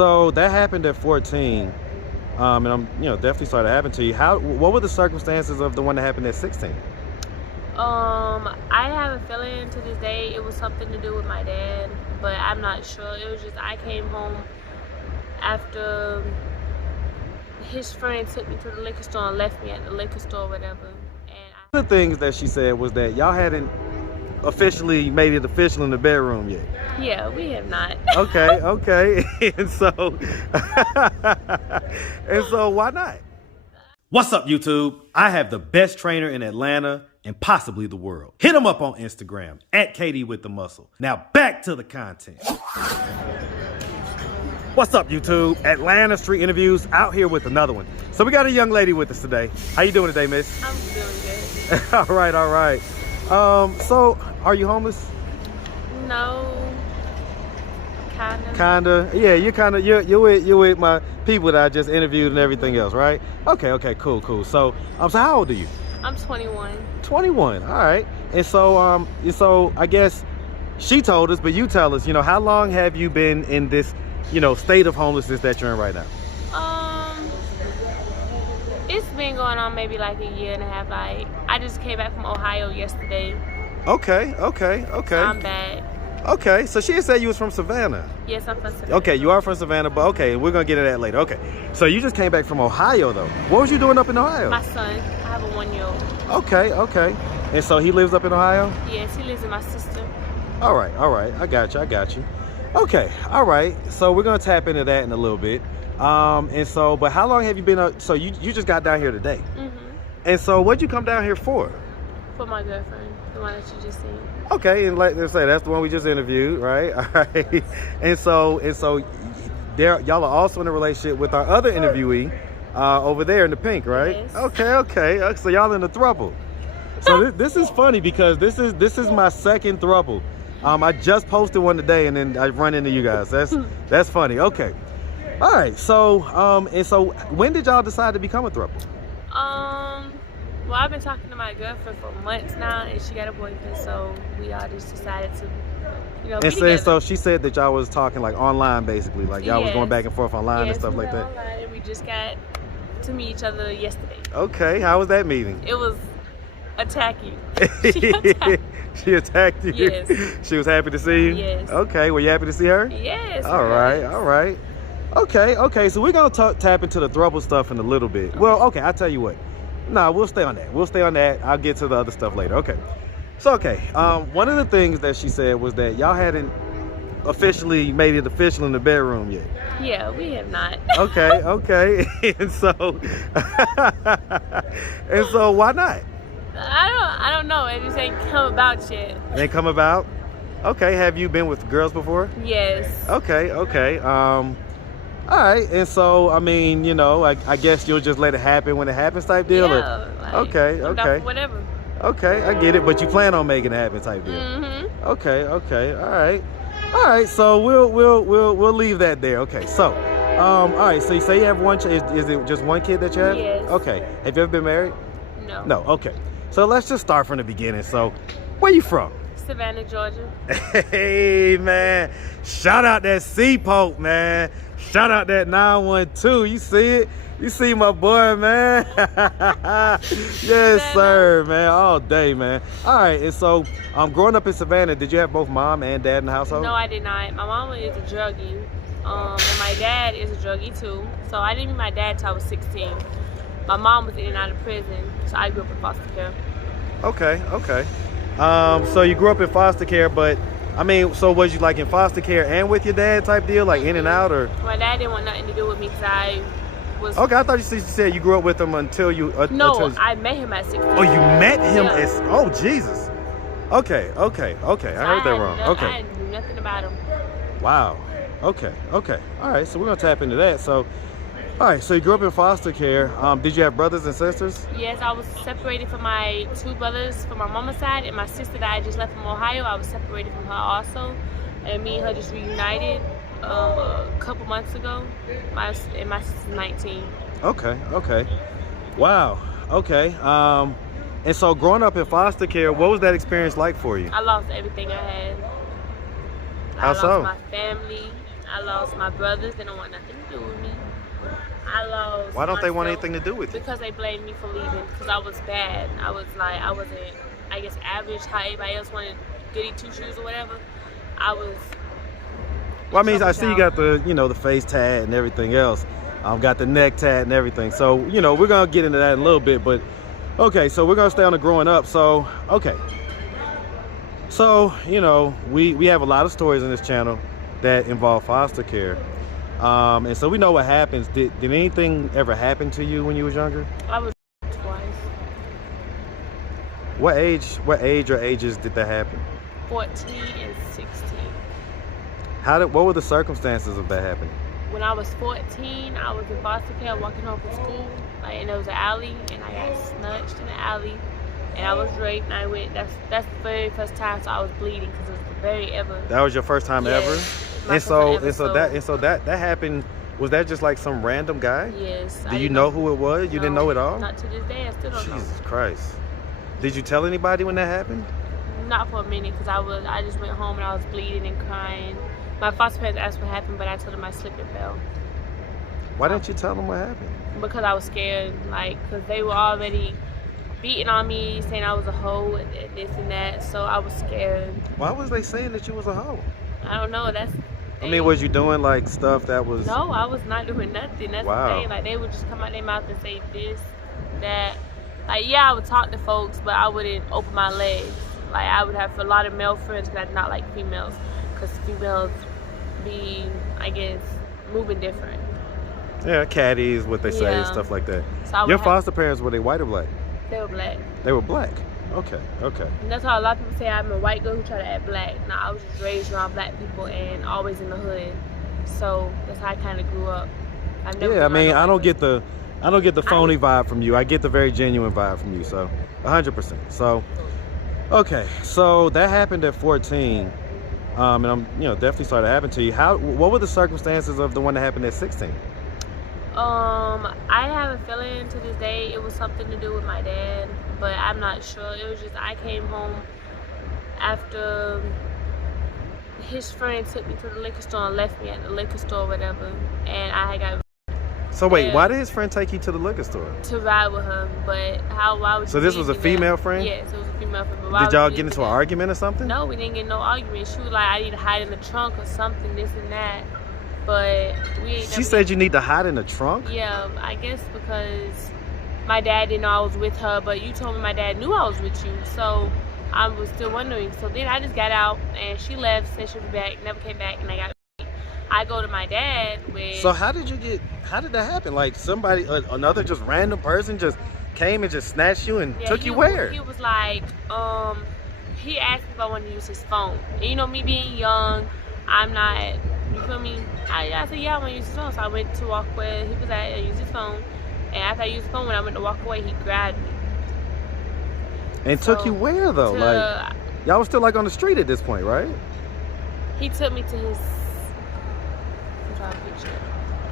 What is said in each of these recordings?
So that happened at 14, and I'm, definitely sorry that happened to you. What were the circumstances of the one that happened at 16? I have a feeling to this day it was something to do with my dad, but I'm not sure. It was just I came home after his friend took me to the liquor store and left me at the liquor store or whatever. And One of the things that she said was that y'all hadn't officially made it official in the bedroom yet. yeah, we have not. Okay. and so why not? What's up, YouTube? I have the best trainer in Atlanta and possibly the world. Hit him up on Instagram at Katie with the Muscle. Now back to the content. What's up, YouTube? Atlanta Street Interviews out here with another one. So we got a young lady with us today. How you doing today, miss? I'm doing good. all right. So are you homeless? No. Kinda. Yeah, you're with my people that I just interviewed and everything else, right? Okay, cool. So how old are you? I'm 21. 21. All right. And so I guess she told us, but you tell us, how long have you been in this, state of homelessness that you're in right now? It's been going on maybe like a year and a half. Like, I just came back from Ohio yesterday. Okay. So I'm back. Okay, so she had said you was from Savannah. Yes, I'm from Savannah. Okay, you are from Savannah, but okay, we're gonna get into that later. Okay, so you just came back from Ohio though. What was you doing up in Ohio? My son, I have a 1-year-old. Okay. And so he lives up in Ohio? Yes, he lives with my sister. All right. I got you. Okay, all right. So we're gonna tap into that in a little bit. But how long have you been? So you just got down here today. Mhm. And so what'd you come down here for? For my girlfriend, the one that you just seen. Okay, and like they say, that's the one we just interviewed, right? All right. And so y'all are also in a relationship with our other interviewee over there in the pink, right? Yes. Okay. So y'all in the throuple. So this is funny because this is my second throuple. I just posted one today and then I run into you guys. That's funny. Okay. All right. So when did y'all decide to become a throuple? Well, I've been talking to my girlfriend for months now, and she got a boyfriend, so we all just decided to, be together. So she said that y'all was talking like online, basically, like y'all was going back and forth online and stuff like that. Online, and we just got to meet each other yesterday. Okay, how was that meeting? It was attacking. She attacked you? Yes. She was happy to see you? Yes. Okay, were you happy to see her? Yes. All right. Okay, so we're gonna tap into the throuple stuff in a little bit. Well, okay, I'll tell you what. No, we'll stay on that. I'll get to the other stuff later. Okay. So, one of the things that she said was that y'all hadn't officially made it official in the bedroom yet. Yeah, we have not. Okay. and so why not? I don't know. It just ain't come about yet. It ain't come about? Okay, have you been with girls before? Yes. Okay. All right, and so I mean, I guess you'll just let it happen when it happens, type deal. Yeah. Okay. I'm down for whatever. Okay, I get it, but you plan on making it happen, type deal. Mm-hmm. Okay. All right. So we'll leave that there. Okay. So, all right. So you say you have one. Is it just one kid that you have? Yes. Okay. Have you ever been married? No. No. Okay. So let's just start from the beginning. So, where you from? Savannah, Georgia. Hey, man. Shout out that C-Pope, man. Shout out that 912. You see it? You see my boy, man? Yes, sir, man. All day, man. All right. And so, growing up in Savannah, did you have both mom and dad in the household? No, I did not. My mama is a druggie. And my dad is a druggie, too. So, I didn't meet my dad till I was 16. My mom was in and out of prison, so I grew up in foster care. Okay. So you grew up in foster care, but I mean, so was you like in foster care and with your dad type deal, like in and out, or? My dad didn't want nothing to do with me because I was. Okay, I thought you said you grew up with him until you. No, I met him at 16. Oh, you met him Yeah. Oh, Jesus. Okay. I heard that wrong. Okay. I knew nothing about him. Wow. Okay. All right, so we're gonna tap into that. So, all right, so you grew up in foster care. Did you have brothers and sisters? Yes, I was separated from my 2 brothers from my mama's side, and my sister that I just left from Ohio, I was separated from her also. And me and her just reunited a couple months ago. My sister's 19. Okay. Wow. Okay. And so growing up in foster care, what was that experience like for you? I lost everything I had. How so? I lost my family. I lost my brothers. They don't want nothing to do with me. I lost. Why don't they want myself anything to do with you? Because they blamed me for leaving. Because I was bad. I was like, I wasn't, I guess, average. How everybody else wanted goody two shoes or whatever. I was. Well, I mean, I see you got the, you know, the face tat and everything else. Got the neck tat and everything. So, you know, we're gonna get into that in a little bit. But okay, so we're gonna stay on the growing up. So, okay. So, you know, we have a lot of stories on this channel that involve foster care. And so we know what happens. Did anything ever happen to you when you was younger? I was twice. What age or ages did that happen? 14 and 16. What were the circumstances of that happening? When I was 14, I was in foster care walking home from school, and there was an alley, and I got snatched in the alley, and I was raped, and that's the very first time, so I was bleeding because it was the very ever. That was your first time ever? And so that happened. Was that just like some random guy? Yes. Do you know who it was? You didn't know at all? Not to this day. I still don't know. Jesus Christ. Did you tell anybody when that happened? Not for a minute, because I just went home and I was bleeding and crying. My foster parents asked what happened, but I told them I slipped and fell. Why didn't you tell them what happened? Because I was scared, because they were already beating on me, saying I was a hoe and this and that, so I was scared. Why was they saying that you was a hoe? I don't know. I mean, was you doing like stuff that was... No, I was not doing nothing. That's wow. the thing. Like, they would just come out their mouth and say this, that. Like, yeah, I would talk to folks, but I wouldn't open my legs. Like, I would have a lot of male friends because I did not like females. Because females be, I guess, moving different. Yeah, caddies, what they say, and stuff like that. So your foster parents, were they white or black? They were black. They were black? Okay. And that's how a lot of people say I'm a white girl who try to act black. No, I was just raised around black people and always in the hood. So that's how I kind of grew up. I mean, I don't get the phony vibe from you. I get the very genuine vibe from you. So 100%. So okay, so that happened at 14. And I'm, definitely sorry that happened to you. What were the circumstances of the one that happened at 16? I have a feeling to this day it was something to do with my dad, but I'm not sure. It was just I came home after his friend took me to the liquor store and left me at the liquor store or whatever, and I got... So wait, why did his friend take you to the liquor store? To ride with her, but why would you... So this was a female friend? Yes, it was a female friend. But did y'all get into an argument or something? No, we didn't get no argument. She was like, I need to hide in the trunk or something, this and that. But we ain't... She said you need to hide in the trunk? Yeah, I guess because my dad didn't know I was with her, but you told me my dad knew I was with you, so I was still wondering. So then I just got out, and she left, said she'd be back, never came back, and I go to my dad with... So how did that happen? Like somebody, another just random person just came and just snatched you and took you where? He was like, he asked me if I wanted to use his phone. And me being young, I'm not, you feel me? I said, yeah, I want to use his phone. So I went to walk where he was at and used his phone. And after I used his phone, when I went to walk away, he grabbed me. And took you where though? Like, y'all was still like on the street at this point, right? He took me to his... picture.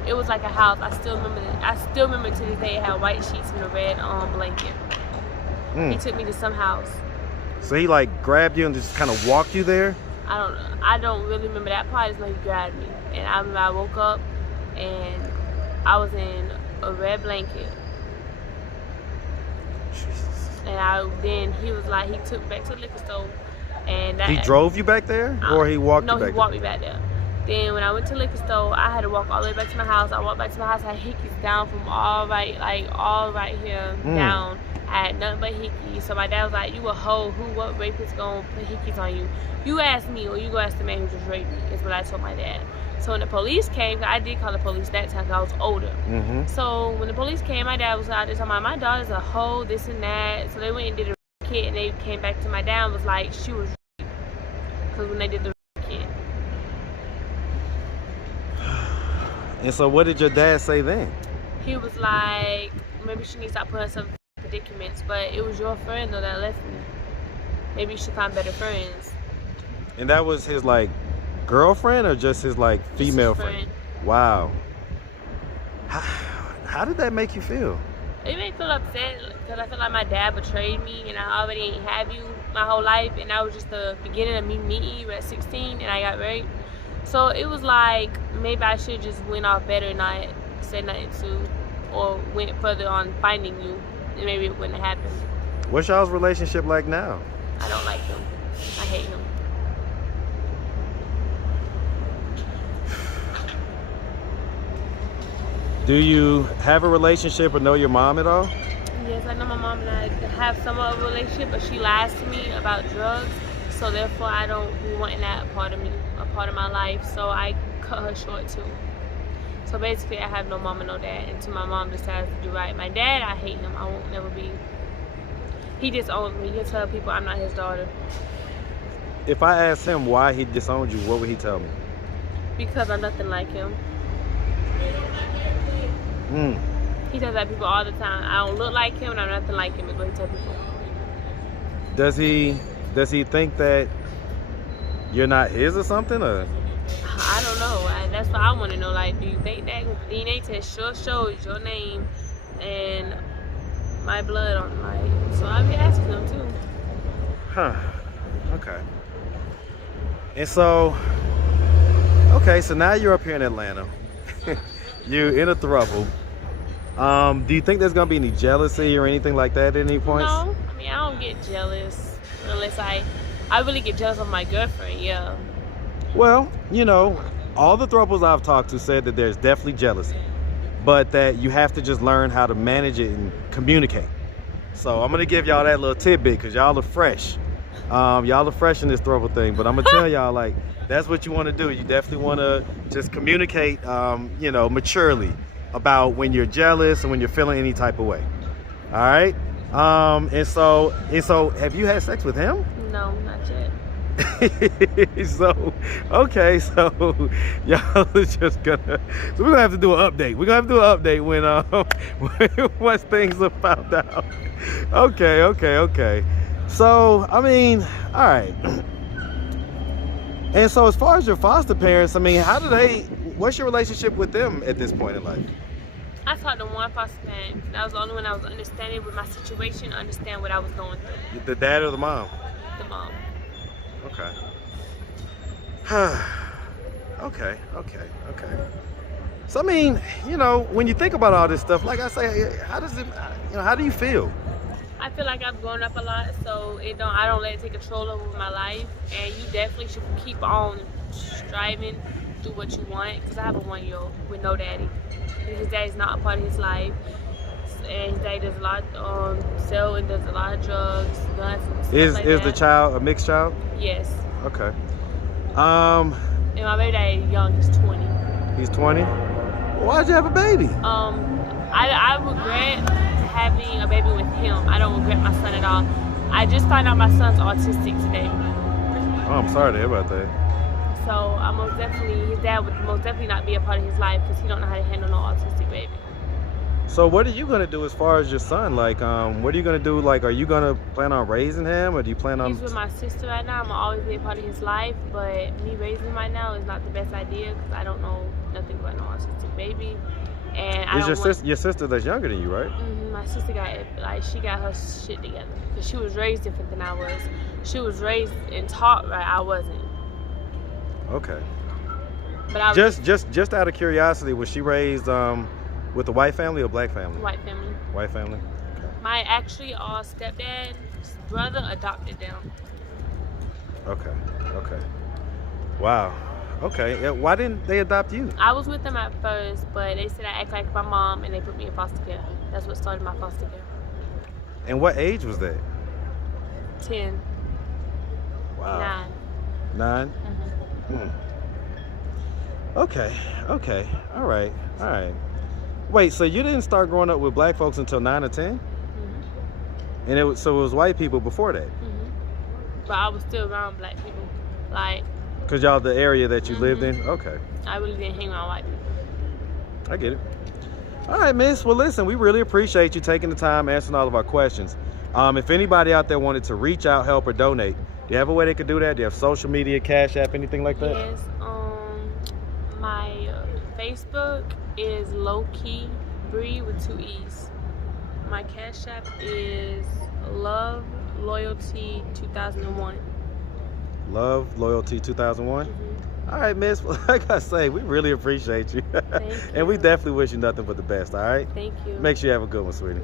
It was like a house. I still remember to this day it had white sheets and a red blanket. He took me to some house. So he like grabbed you and just kind of walked you there? I don't really remember that part. I just know he grabbed me. And I remember I woke up and I was in a red blanket. Jesus. And then he was like, he took me back to the liquor store. And he drove you back there? Or he walked you back there? No, he walked me back there. Then when I went to the liquor store, I had to walk all the way back to my house. I walked back to my house, I had hickeys down from all right here down. I had nothing but hickeys. So my dad was like, you a hoe, what rapist gonna put hickeys on you? You ask me or you go ask the man who just raped me, is what I told my dad. So when the police came, I did call the police that time because I was older. So when the police came, my dad was out there talking about my daughter's a hoe, this and that. So they went and did a kit and they came back to my dad and was like, she was raped. Because when they did the kit. And so what did your dad say then? He was like, maybe she needs to stop putting herself in predicaments, but it was your friend though that left me. Maybe you should find better friends. And that was his like girlfriend or just his like female friend? Wow. How did that make you feel? It made me feel upset because I felt like my dad betrayed me and I already ain't have you my whole life, and that was just the beginning of me meeting you at 16 and I got raped. So it was like maybe I should just went off better and not said nothing to, or went further on finding you, and maybe it wouldn't have happened. What's y'all's relationship like now? I don't like him. I hate him. Do you have a relationship or know your mom at all? Yes, I know my mom and I have somewhat of a relationship, but she lies to me about drugs, so therefore I don't be wanting that a part of me, a part of my life, so I cut her short too. So basically I have no mom and no dad until my mom decides to do right. My dad, I hate him. I won't never be. He disowns me. He'll tell people I'm not his daughter. If I asked him why he disowned you, what would he tell me? Because I'm nothing like him. Mm. He tells that people all the time. I don't look like him and I'm nothing like him, is what he tells people. Does he think that you're not his or something, or? I don't know. That's what I want to know. Like, do you think that? The DNA test sure shows your name and my blood on, like, so I'll be asking them too. Huh. Okay. And so, okay, so now you're up here in Atlanta. You're in a throuple. Do you think there's gonna be any jealousy or anything like that at any point? No, I mean, I don't get jealous unless I really get jealous of my girlfriend, yeah. Well, you know, all the thruples I've talked to said that there's definitely jealousy, but that you have to just learn how to manage it and communicate. So I'm gonna give y'all that little tidbit because y'all are fresh. Y'all are fresh in this throuple thing, but I'm gonna tell y'all, like, that's what you want to do. You definitely want to just communicate, you know, maturely about when you're jealous and when you're feeling any type of way. All right. And so have you had sex with him? No, not yet. So okay, so y'all is just gonna, so we're gonna have to do an update. We're gonna have to do an update when once things are found out. Okay. So I mean, all right. And so as far as your foster parents, I mean, what's your relationship with them at this point in life? I talked to one foster parent. That was the only one I was understanding with my situation, understand what I was going through. The dad or the mom? The mom. Okay. Okay. So I mean, you know, when you think about all this stuff, like I say, how do you feel? I feel like I've grown up a lot, so I don't let it take control over my life. And you definitely should keep on striving, do what you want. Because I have a 1-year-old with no daddy. His daddy's not a part of his life, and his daddy does a lot sell and does a lot of drugs, guns, and stuff like that. Is the child a mixed child? Yes. Okay. And my baby daddy is young. He's 20. He's 20. Why'd you have a baby? I regret having a baby with him. I don't regret my son at all. I just found out my son's autistic today. Oh, I'm sorry to hear about that. So his dad would most definitely not be a part of his life because he don't know how to handle no autistic baby. So what are you gonna do as far as your son? Like, what are you gonna do? Like, are you gonna plan on raising him, or do you plan on? He's with my sister right now. I'm gonna always be a part of his life, but me raising him right now is not the best idea because I don't know nothing about no autistic baby. And your sister that's younger than you, right? Mm-hmm, my sister she got her shit together because she was raised different than I was. She was raised and taught right. I wasn't. Okay. But I was just out of curiosity, was she raised with a white family or black family? White family. White family. Okay. My stepdad's brother adopted them. Okay. Wow. Okay. Yeah, why didn't they adopt you? I was with them at first, but they said I act like my mom, and they put me in foster care. That's what started my foster care. And what age was that? 10. Wow. 9. 9? Mm-hmm. Okay. All right. Wait, so you didn't start growing up with black folks until 9 or 10? Mm-hmm. And it was white people before that? Mm-hmm. But I was still around black people. Like, because y'all the area that you lived in? Okay. I really didn't hang around white people. I get it. All right, miss. Well, listen, we really appreciate you taking the time answering all of our questions. If anybody out there wanted to reach out, help, or donate, do you have a way they could do that? Do you have social media, Cash App, anything like that? Yes. My Facebook is Low-Key Bree with 2 E's. My Cash App is Love Loyalty 2001. Love Loyalty 2001? Mm-hmm. All right, miss. Like I say, we really appreciate you. Thank you. And we definitely wish you nothing but the best, all right? Thank you. Make sure you have a good one, sweetie.